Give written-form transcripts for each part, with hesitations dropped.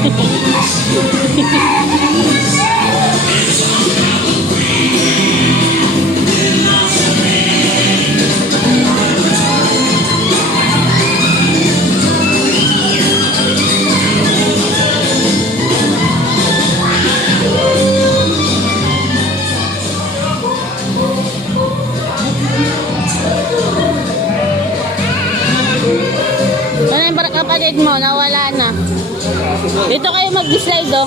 Ano yung kapatid mo? Nawala na. Dito kayo mag-slide, oh.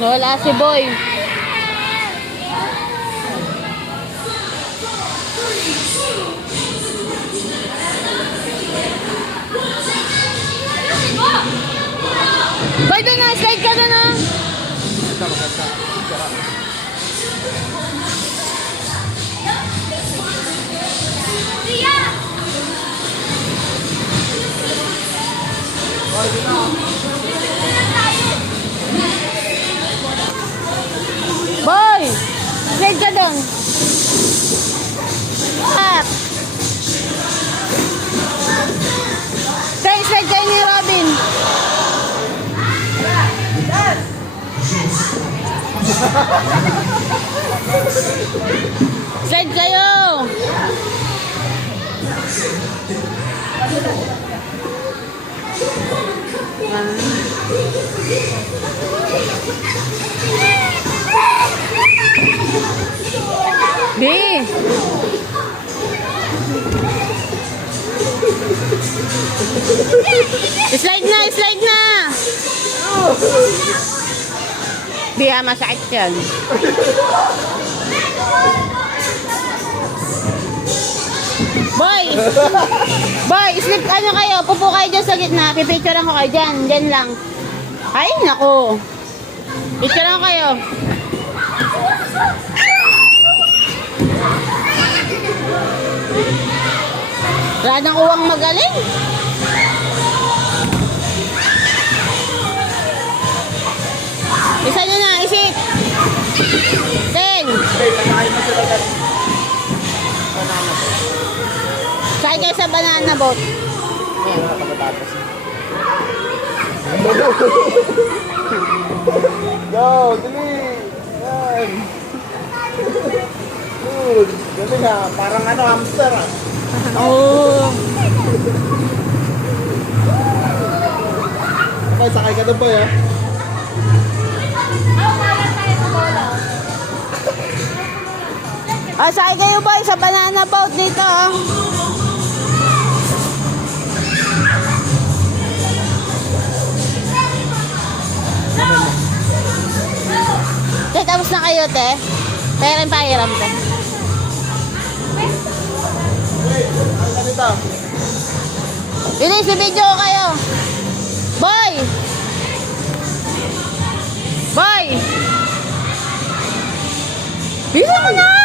Nawala si Boy. Boy, doon na. Slide ka doon, ah. Boy! Slide ka doon. Ah! Slide kayo ni Robin. Slide kayo. B. Slide na, slide na. B, masakit yan. Boy! Boy, slip ano kayo? Pupo kayo dyan sa gitna. Pipicturean ko kayo dyan. Dyan lang. Ay, naku. Picturean ko kayo. Wala nang uwang magaling. Isa nyo na, isip. 10. Sakay kayo sa banana boat. Go, dali. Yan. Good. Dali nga, parang ano, hamster ah. Oh. Okay, sakay ka na ba ya? Ah, sakay kayo boy sa banana boat dito. Te, tapos na kayo, te. Pero yung pahiram, te. Hey, ang ganito. Bilis, video ko kayo. Boy! Boy! Bisa mo na!